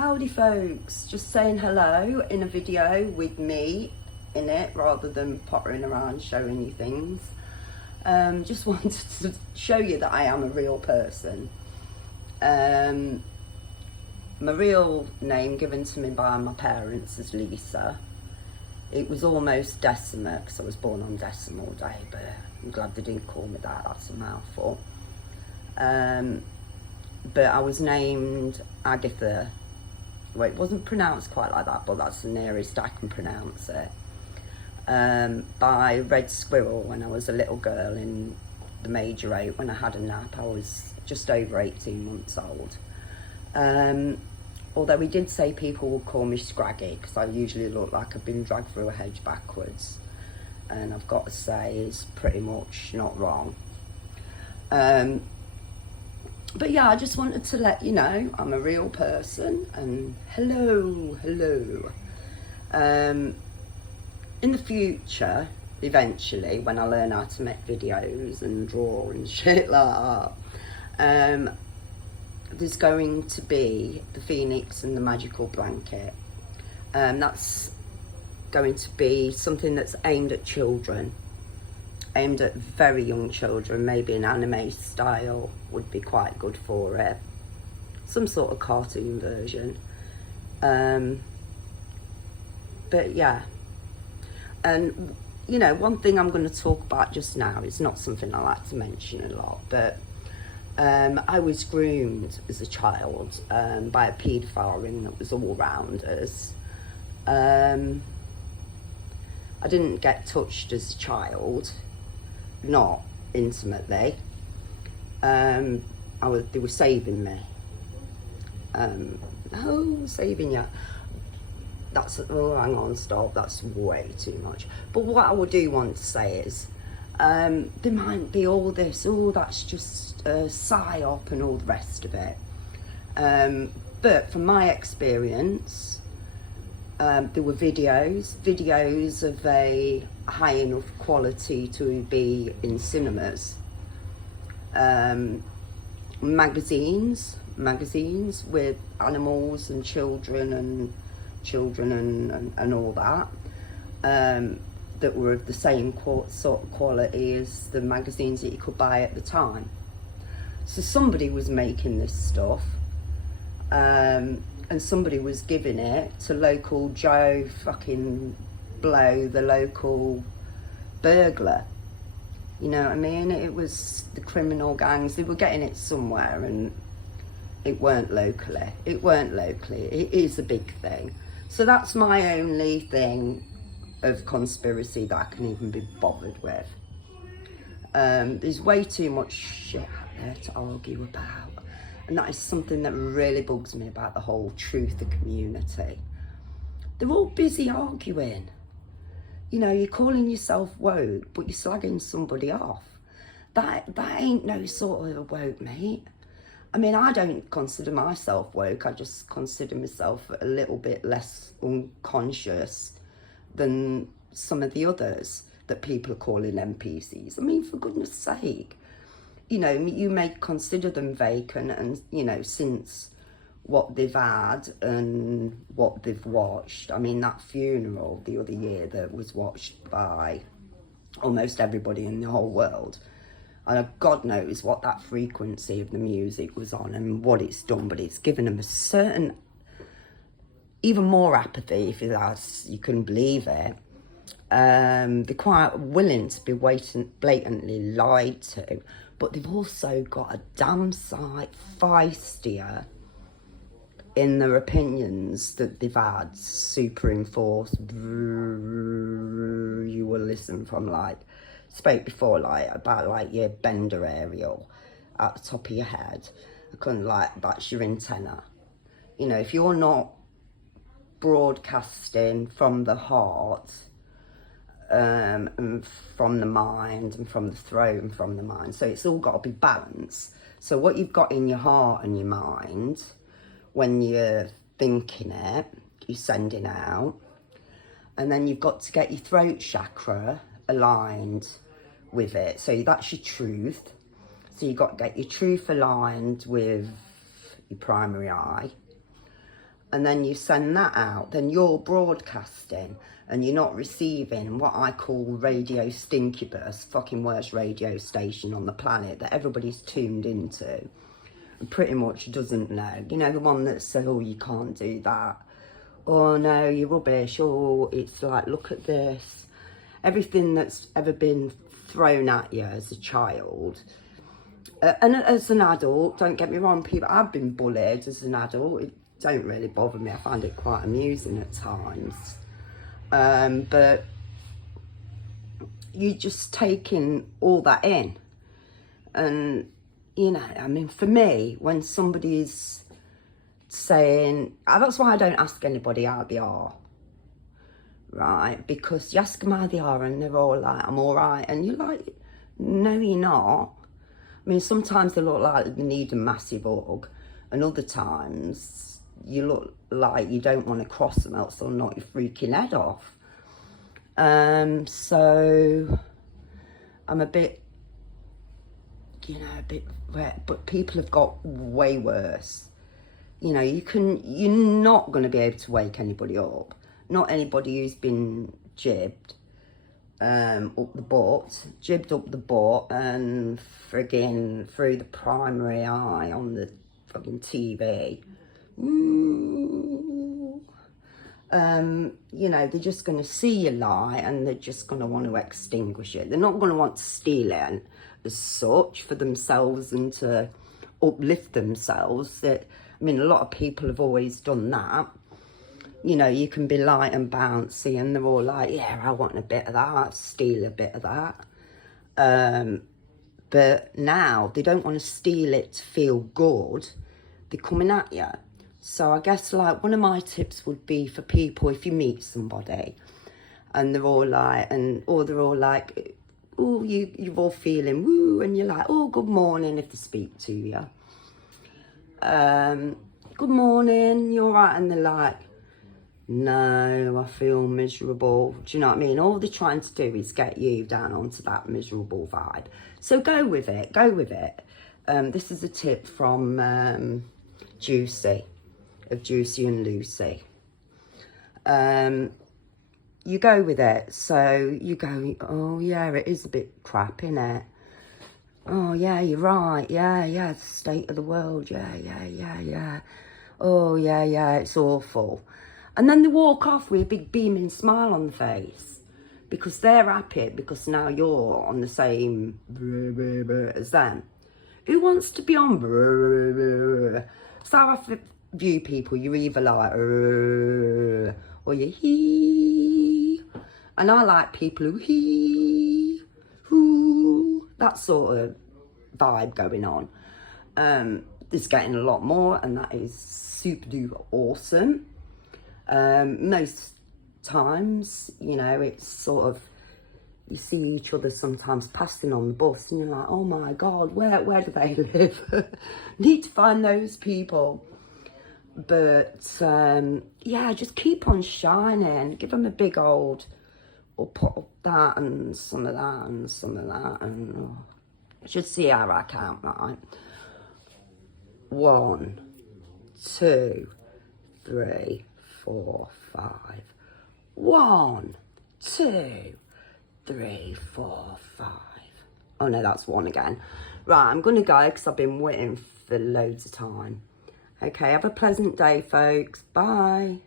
Howdy folks, just saying hello in a video with me in it rather than pottering around showing you things. Just wanted to show you that I am a real person. My real name given to me by my parents is Lisa. It was almost Decima because I was born on Decimal Day, but I'm glad they didn't call me that, that's a mouthful. But I was named Agatha. Well, it wasn't pronounced quite like that, but that's the nearest I can pronounce it. By Red Squirrel when I was a little girl in the Major 8 when I had a nap. I was just over 18 months old. Although he did say people would call me scrAggy because I usually look like I've been dragged through a hedge backwards. And I've got to say, it's pretty much not wrong. But yeah, I just wanted to let you know I'm a real person, and hello. In the future, eventually, when I learn how to make videos and draw and shit like that, there's going to be the Phoenix and the Magical Blanket. That's going to be something that's aimed at children. Aimed at very young children. Maybe an anime style would be quite good for it. Some sort of cartoon version. But yeah. And, you know, one thing I'm going to talk about just now is not something I like to mention a lot, but I was groomed as a child by a paedophile ring that was all around us. I didn't get touched as a child. Not intimately. They were saving me. Saving you. That's, oh, hang on, stop, that's way too much. But what I do want to say is, there might be all this, oh, that's just a psyop and all the rest of it. But from my experience, there were videos of a high enough quality to be in cinemas. Magazines with animals and children and all that, that were of the same sort of quality as the magazines that you could buy at the time. So somebody was making this stuff, and somebody was giving it to local Joe fucking Blow, the local burglar. You know what I mean? It was the criminal gangs. They were getting it somewhere, and it weren't locally. It is a big thing. So that's my only thing of conspiracy that I can even be bothered with. There's way too much shit out there to argue about. And that is something that really bugs me about the whole truth community. They're all busy arguing. You know, you're calling yourself woke, but you're slagging somebody off. That ain't no sort of woke, mate. I mean, I don't consider myself woke. I just consider myself a little bit less unconscious than some of the others that people are calling NPCs. I mean, for goodness sake. You know, you may consider them vacant, and, you know, since what they've had and what they've watched. I mean, that funeral the other year that was watched by almost everybody in the whole world. And God knows what that frequency of the music was on and what it's done, but it's given them a certain, even more apathy, if you can believe it. They're quite willing to be blatantly lied to, but they've also got a damn sight feistier in their opinions that they've had superimposed. You will listen from, like, spoke before, like, about, like, your bender aerial at the top of your head. I couldn't, like, that's your antenna. You know, if you're not broadcasting from the heart, and from the mind and from the throat and from the mind, so it's all got to be balanced. So what you've got in your heart and your mind, when you're thinking it, you're sending out, and then you've got to get your throat chakra aligned with it. So that's your truth. So you've got to get your truth aligned with your primary eye. and then you send that out, then you're broadcasting and you're not receiving what I call radio stinkubus, fucking worst radio station on the planet that everybody's tuned into and pretty much doesn't know. You know, the one that says, oh, you can't do that. Oh, no, you're rubbish. Oh, it's like, look at this. Everything that's ever been thrown at you as a child. And as an adult, don't get me wrong, people, I've been bullied as an adult. It don't really bother me. I find it quite amusing at times. But you're just taking all that in. And, you know, I mean, for me, when somebody's saying, that's why I don't ask anybody how they are, right? Because you ask them how they are and they're all like, I'm all right. And you're like, no, you're not. I mean, sometimes they look like they need a massive hug, and other times you look like you don't want to cross them, else they'll knock your freaking head off. So I'm a bit, you know, a bit wet, but people have got way worse. You know, you're not going to be able to wake anybody up. Not anybody who's been jibbed up the butt, jibbed up the butt and friggin' through the primary eye on the fucking TV. You know, they're just going to see you lie and they're just going to want to extinguish it. They're not going to want to steal it as such for themselves and to uplift themselves. That, I mean, a lot of people have always done that. You know, you can be light and bouncy and they're all like, yeah, I want a bit of that, steal a bit of that. But now they don't want to steal it to feel good. They're coming at you. So I guess, like, one of my tips would be for people, if you meet somebody and they're all like, they're all like, oh, you're all feeling woo, and you're like, oh, good morning, if they speak to you. Good morning, you all right? And they're like, no, I feel miserable. Do you know what I mean? All they're trying to do is get you down onto that miserable vibe. So go with it, go with it. This is a tip from Juicy, of Juicy and Lucy. You go with it. So you go, oh yeah, it is a bit crap, innit? Oh yeah, you're right. Yeah, it's the state of the world. Yeah. Oh yeah, it's awful. And then they walk off with a big beaming smile on the face because they're happy because now you're on the same as them. Who wants to be on? So I view people, you're either like or you hee. And I like people who hee, hoo, that sort of vibe going on. There's getting a lot more, and that is super duper awesome. Most times, you know, it's sort of, you see each other sometimes passing on the bus and you're like, oh my God, where do they live? Need to find those people. But yeah, just keep on shining. Give them a big old, or put up that and some of that and some of that. And I should see how I count, right? 1, 2, 3, 4, 5. 1, 2, 3, 4, 5. Oh no, that's 1 again. Right, I'm gonna go because I've been waiting for loads of time. Okay, have a pleasant day, folks. Bye.